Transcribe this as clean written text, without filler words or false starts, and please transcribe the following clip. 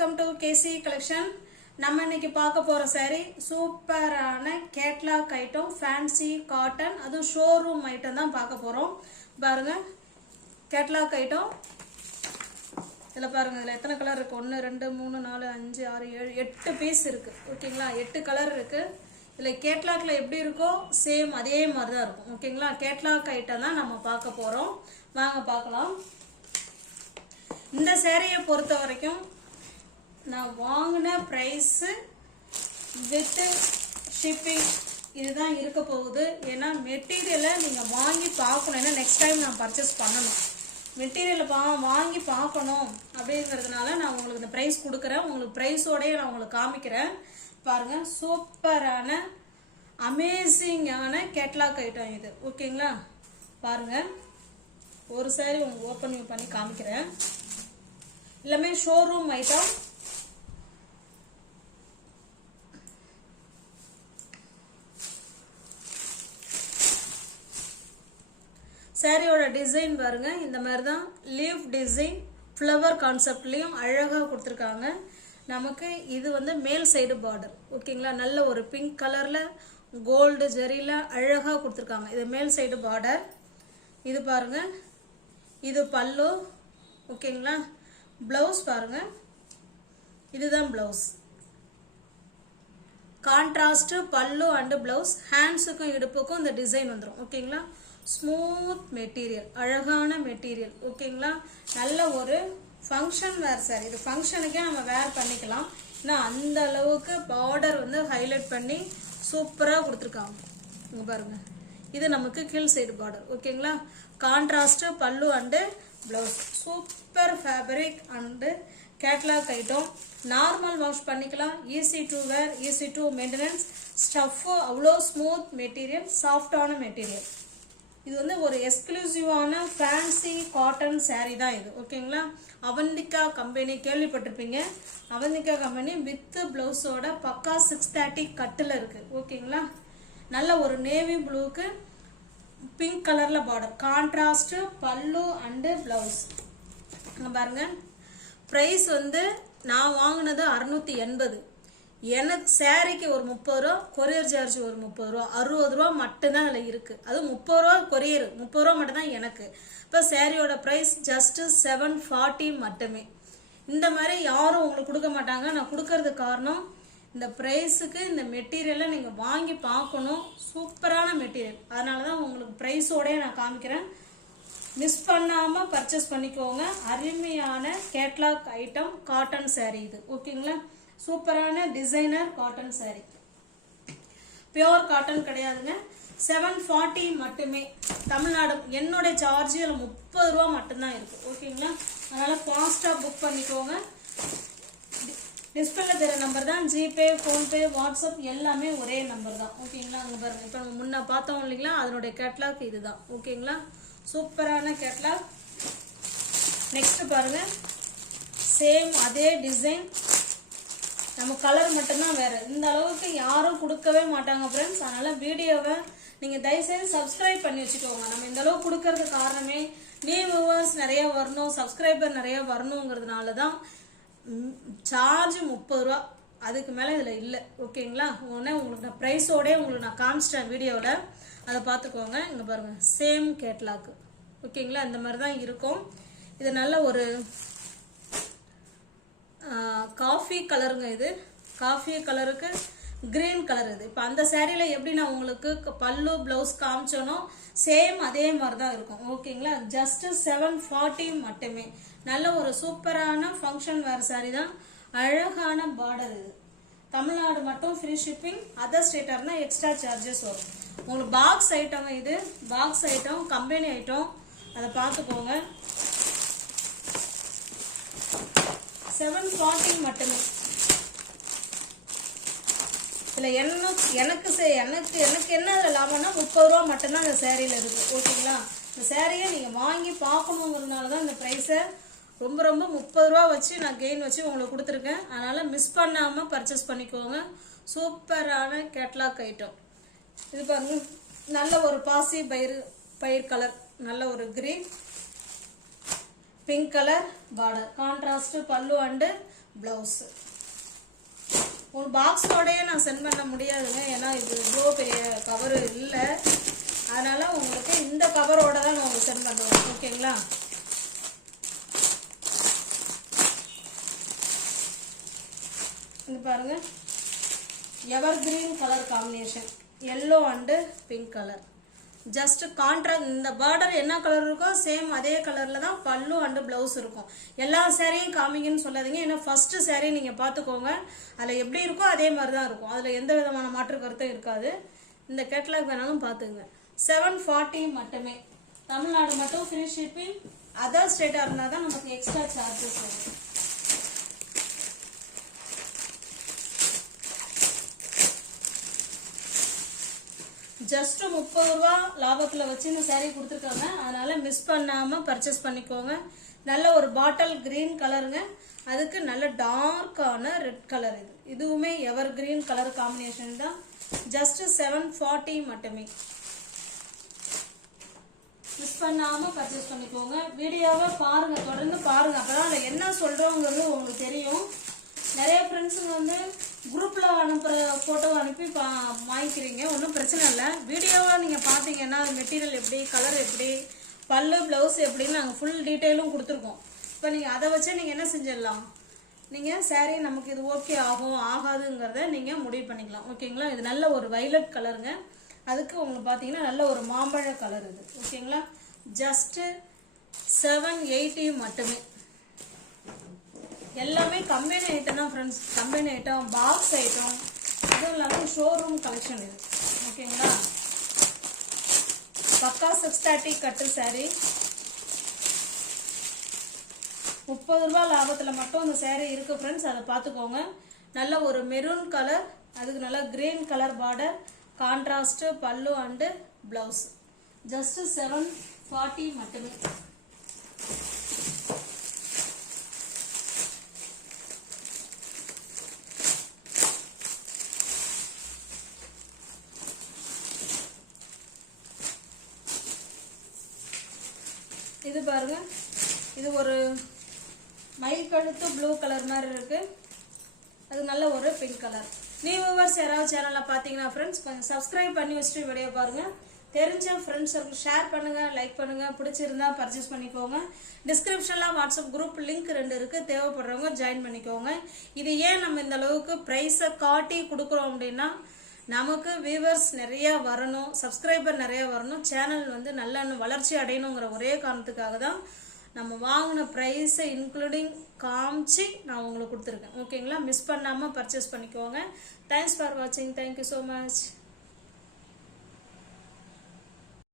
Welcome to KC collection. நம்ம இன்னைக்கு பார்க்க போற saree சூப்பரான கேட்லாக் ஐட்டம், ஃபேன்சி காட்டன், அது ஷோரூம் ஐட்டம் தான் பார்க்க போறோம். பாருங்க கேட்லாக் ஐட்டம். இதுல பாருங்க, இதுல எத்தனை கலர் இருக்கு? 1 2 3 4 5 6 7 8 பீஸ் இருக்கு. ஓகேங்களா, 8 கலர் இருக்கு. இதுல கேட்லாக்ல எப்படி இருக்கோ சேம் அதே மாதிரி தான் இருக்கும். ஓகேங்களா, கேட்லாக் ஐட்டம் தான் நம்ம பார்க்க போறோம். வாங்க பார்க்கலாம். இந்த சேரீயை பொறுத்த வரைக்கும் நான் வாங்கின ப்ரைஸ் வித் ஷிப்பிங் இதுதான் இருக்க போகுது. ஏன்னா மெட்டீரியலை நீங்கள் வாங்கி பார்க்கணும். ஏன்னா நெக்ஸ்ட் டைம் நான் பர்ச்சேஸ் பண்ணணும். மெட்டீரியலை வாங்கி பார்க்கணும் அப்படிங்கிறதுனால நான் உங்களுக்கு இந்த ப்ரைஸ் கொடுக்குறேன். உங்களுக்கு ப்ரைஸோடய நான் உங்களுக்கு காமிக்கிறேன். பாருங்கள், சூப்பரான அமேசிங்கான கேட்லாக் ஐட்டம் இது. ஓகேங்களா, பாருங்கள் ஒரு சாரி உங்களுக்கு ஓப்பன் பண்ணி காமிக்கிறேன். எல்லாமே ஷோரூம் ஐட்டம். சாரியோட டிசைன் பாருங்க, இந்த மாதிரி தான் லீஃப் டிசைன், ஃப்ளவர் கான்செப்ட்லயும் அழகாக கொடுத்துருக்காங்க. நமக்கு இது வந்து மேல் சைடு பார்டர். ஓகேங்களா, நல்ல ஒரு பிங்க் கலர்ல கோல்டு ஜெரியில அழகாக கொடுத்துருக்காங்க. இது மேல் சைடு பார்டர். இது பாருங்க, இது பல்லு. ஓகேங்களா, பிளவுஸ் பாருங்க, இதுதான் பிளவுஸ். கான்ட்ராஸ்ட் பல்லு அண்ட் பிளவுஸ். ஹேண்ட்ஸுக்கும் இடுப்புக்கும் இந்த டிசைன் வந்துடும். ஓகேங்களா, ஸ்மூத் மெட்டீரியல், அழகான மெட்டீரியல். ஓகேங்களா, நல்ல ஒரு ஃபங்க்ஷன் வேர் சார். இது ஃபங்க்ஷனுக்கே நம்ம வேர் பண்ணிக்கலாம். ஏன்னா அந்த அளவுக்கு பார்டர் வந்து ஹைலைட் பண்ணி சூப்பராக கொடுத்துருக்காங்க. இங்கே பாருங்க, இது நமக்கு கீழ் சைடு பார்டர். ஓகேங்களா, contrast pallu and blouse. Super fabric and catalogue item. Normal wash பண்ணிக்கலாம். Easy to wear, easy to maintenance. Stuff அவ்வளோ ஸ்மூத் மெட்டீரியல், சாஃப்டான மெட்டீரியல். இது வந்து ஒரு எக்ஸ்க்ளூசிவான ஃபேன்சி காட்டன் சாரீ தான் இது. ஓகேங்களா, அவந்திகா கம்பெனி கேள்விப்பட்டிருப்பீங்க. அவந்திகா கம்பெனி வித் பிளவுஸோட பக்கா 630 கட்டில் இருக்கு. ஓகேங்களா, நல்ல ஒரு நேவி ப்ளூக்கு பிங்க் கலர்ல border, contrast pallu and blouse. பாருங்க, பிரைஸ் வந்து நான் வாங்கினது 680. எனக்கு சாரிக்கு ஒரு 30 ரூபா, கொரியர் சார்ஜ் ஒரு 30 ரூபா, 60 ரூபா மட்டும்தான் அதில் இருக்கு. அது 30 ரூபா கொரியர், 30 ரூபா மட்டும் தான் எனக்கு. இப்போ சாரியோட பிரைஸ் ஜஸ்ட் 740 மட்டுமே. இந்த மாதிரி யாரும் உங்களுக்கு கொடுக்க மாட்டாங்க. நான் கொடுக்கறதுக்கு காரணம், இந்த ப்ரைஸுக்கு இந்த மெட்டீரியலை நீங்கள் வாங்கி பார்க்கணும். சூப்பரான மெட்டீரியல். அதனால தான் உங்களுக்கு ப்ரைஸோடய நான் காமிக்கிறேன். மிஸ் பண்ணாமல் பர்ச்சேஸ் பண்ணிக்கோங்க. அருமையான கேட்லாக் ஐட்டம் காட்டன் சாரீ இது. ஓகேங்களா, சூப்பரான designer cotton sari. Pure cotton கிடையாதுங்க. 740 மட்டுமே. தமிழ்நாடு என்னுடைய சார்ஜ் அதில் 30 ரூபா மட்டும்தான் இருக்கு. ஓகேங்களா, அதனால ஃபாஸ்ட்டாக புக் பண்ணிக்கோங்க. டிஸ்பிளேல தெரிய நம்பர் தான். ஜிபே, ஃபோன்பே, வாட்ஸ்அப் எல்லாமே ஒரே நம்பர் தான். ஓகேங்களா, அங்கே பாருங்க, இப்போ நம்ம முன்ன பார்த்தோம் இல்லைங்களா, அதனுடைய கேட்லாக் இதுதான். ஓகேங்களா, சூப்பரான கேட்லாக். நெக்ஸ்ட் பாருங்க, சேம் அதே டிசைன், நம்ம கலர் மட்டும்தான் வேற. இந்த அளவுக்கு யாரும் கொடுக்கவே மாட்டாங்க ஃப்ரெண்ட்ஸ். அதனால வீடியோவை நீங்கள் தயவுசெய்து சப்ஸ்கிரைப் பண்ணி வச்சுக்கோங்க. நம்ம இந்த அளவுக்கு கொடுக்கறதுக்கு காரணமே நியூ வியூவர்ஸ் நிறைய வரணும், சப்ஸ்கிரைபர் நிறைய வரணுங்கிறதுனால தான். சார்ஜ் 30 ரூபா, அதுக்கு மேலே இதில் இல்லை. ஓகேங்களா, உடனே உங்களுக்கு நான் ப்ரைஸோடய உங்களுக்கு நான் காமிச்சிட்டேன் வீடியோவில், அதை பார்த்துக்கோங்க. இங்கே பாருங்கள், சேம் கேட்லாக்கு. ஓகேங்களா, இந்த மாதிரி தான் இருக்கும். இது நல்ல ஒரு காஃபி கலருங்க. இது காஃபி கலருக்கு கிரீன் கலர். இது இப்போ அந்த சாரியில் எப்படி நான் உங்களுக்கு பல்லு பிளவுஸ் காமிச்சோனோ சேம் அதே மாதிரி தான் இருக்கும். ஓகேங்களா, ஜஸ்ட் 740 மட்டுமே. நல்ல ஒரு சூப்பரான ஃபங்க்ஷன் வேர் சாரி தான். அழகான பார்டர். இது தமிழ்நாடு மட்டும் ஃப்ரீ ஷிப்பிங். அதர் ஸ்டேட்டாக இருந்தால் எக்ஸ்ட்ரா சார்ஜஸ் வரும். உங்களுக்கு பாக்ஸ் ஐட்டம், இது பாக்ஸ் ஐட்டம், கம்பெனி ஐட்டம், அதை பார்த்துக்கோங்க. 740 மட்டுமே. இதில் எனக்கு என்ன அதில் லாபம்னா 30 ரூபா மட்டும்தான் இந்த சேரீயில் இருக்குது. ஓகேங்களா, இந்த சேரீயை நீங்கள் வாங்கி பார்க்கணுங்கிறதுனால தான் இந்த ப்ரைஸை ரொம்ப 30 ரூபா வச்சு நான் கெயின் வச்சு உங்களுக்கு கொடுத்துருக்கேன். அதனால் மிஸ் பண்ணாமல் பர்ச்சேஸ் பண்ணிக்கோங்க. சூப்பரான கேட்லாக் ஐட்டம். இது பாருங்க, நல்ல ஒரு பாசி பயிர் கலர், நல்ல ஒரு green, pink color border, contrast pallu and blouse. ஒரு பாக்ஸோடயே நான் சென்ட் பண்ண முடியாதுங்க, ஏன்னா இது இவ்வளோ பெரிய கவர் இல்லை. அதனால உங்களுக்கு இந்த கவரோட தான் நான் உங்களுக்கு சென்ட் பண்ணுவேன். ஓகேங்களா? இது பாருங்க, எவர் green colour combination, yellow and pink colour. Just contrast. இந்த பார்டர் என்ன கலர் இருக்கோ சேம் அதே கலர்ல தான் பல்லு அண்டு பிளவுஸ் இருக்கும். எல்லா சேரீயும் காமிங்கன்னு சொல்லாதீங்க, ஏன்னா ஃபர்ஸ்ட் சேரீ நீங்க பாத்துக்கோங்க, அதுல எப்படி இருக்கோ அதே மாதிரி தான் இருக்கும். அதுல எந்த விதமான மாற்று கருத்தும் இருக்காது. இந்த கேட்டலாக் வேணாலும் பாத்துங்க. 740 மட்டுமே. தமிழ்நாடு மட்டும் ஃப்ரீ ஷிப்பிங். அதர் ஸ்டேட்டா இருந்தா தான் நமக்கு எக்ஸ்ட்ரா சார்ஜஸ் வரும். ஜஸ்ட் 30 ரூபா லாபத்துல வச்சு இந்த சாரீ கொடுத்துருக்காங்க. அதனால மிஸ் பண்ணாம பர்ச்சேஸ் பண்ணிக்கோங்க. நல்ல ஒரு பாட்டில் கிரீன் கலருங்க, அதுக்கு நல்ல டார்க்கான ரெட் கலர். இதுவுமே எவர் கிரீன் கலர் காம்பினேஷன் தான். ஜஸ்ட் 740 மட்டுமே. மிஸ் பண்ணாம பர்ச்சேஸ் பண்ணிக்கோங்க. வீடியோவை பாருங்க, தொடர்ந்து பாருங்க, அப்பதான் அதுல என்ன சொல்றோங்கிறது உங்களுக்கு தெரியும். நிறைய ஃப்ரெண்ட்ஸுங்க வந்து குரூப்ல அனுப்புற போட்டோ அனுப்பி வாங்கிக்கிறீங்க, ஒன்றும் பிரச்சனை இல்லை. வீடியோவா நீங்க பாத்தீங்கன்னா மெட்டீரியல் எப்படி, கலர் எப்படி, பல்லு பிளவுஸ் எப்படின்னு நாங்கள் ஃபுல் டீட்டெயிலும் கொடுத்துருக்கோம். இப்போ நீங்க அதை வச்சு நீங்க என்ன செஞ்சிடலாம், நீங்க சாரீ நமக்கு இது ஓகே ஆகும் ஆகாதுங்கிறத நீங்க முடிவு பண்ணிக்கலாம். ஓகேங்களா? இது நல்ல ஒரு வைலட் கலருங்க, அதுக்கு உங்களுக்கு பாத்தீங்கன்னா நல்ல ஒரு மாம்பழ கலர் இது. ஓகேங்களா? ஜஸ்ட் 780 மட்டுமே. எல்லாமே கம்பெனி ஐட்டம் தான் friends. Company item, box item, இதுவும் இல்லாமல் ஷோரூம் கலெக்ஷன் இது. ஓகேங்களா? பக்கா 630 கட்டு சாரீ. 30 ரூபா லாபத்தில் மட்டும் இந்த சாரீ இருக்கு ஃப்ரெண்ட்ஸ், அதை பார்த்துக்கோங்க. நல்ல ஒரு மெரூன் கலர், அதுக்கு நல்ல green colour border, contrast pallu and blouse. Just 740 மட்டுமே. இது பாருங்க, இது ஒரு மயில் கழுத்து ப்ளூ கலர் மாதிரி இருக்கு, அது நல்ல ஒரு பிங்க் கலர். நியூ வியூவர்ஸ் யாராவது சேனல்ல பாத்தீங்கன்னா ஃப்ரெண்ட்ஸ் கொஞ்சம் சப்ஸ்கிரைப் பண்ணி வச்சுட்டு வீடியோ பாருங்க. தெரிஞ்ச ஃப்ரெண்ட்ஸுக்கு ஷேர் பண்ணுங்க, லைக் பண்ணுங்க, பிடிச்சிருந்தா பர்ச்சேஸ் பண்ணிக்கோங்க. டிஸ்கிரிப்ஷன்ல வாட்ஸ்அப் குரூப் லிங்க் 2 இருக்கு, தேவைப்படுறவங்க ஜாயின் பண்ணிக்கோங்க. இது ஏன் நம்ம இந்த அளவுக்கு பிரைஸை காட்டி கொடுக்குறோம் அப்படின்னா, நமக்கு வியூவர்ஸ் நிறைய வரணும், சப்ஸ்கிரைபர் நிறைய வரணும், சேனல் வந்து நல்ல வளர்ச்சி அடையணுங்கிற ஒரே காரணத்துக்காக தான் நம்ம வாங்கின ப்ரைஸை இன்க்ளூடிங் காமிச்சு நான் உங்களுக்கு கொடுத்துருக்கேன். ஓகேங்களா? மிஸ் பண்ணாமல் பர்ச்சேஸ் பண்ணிக்கோங்க. தேங்க்ஸ் ஃபார் வாட்சிங். Thank you so much.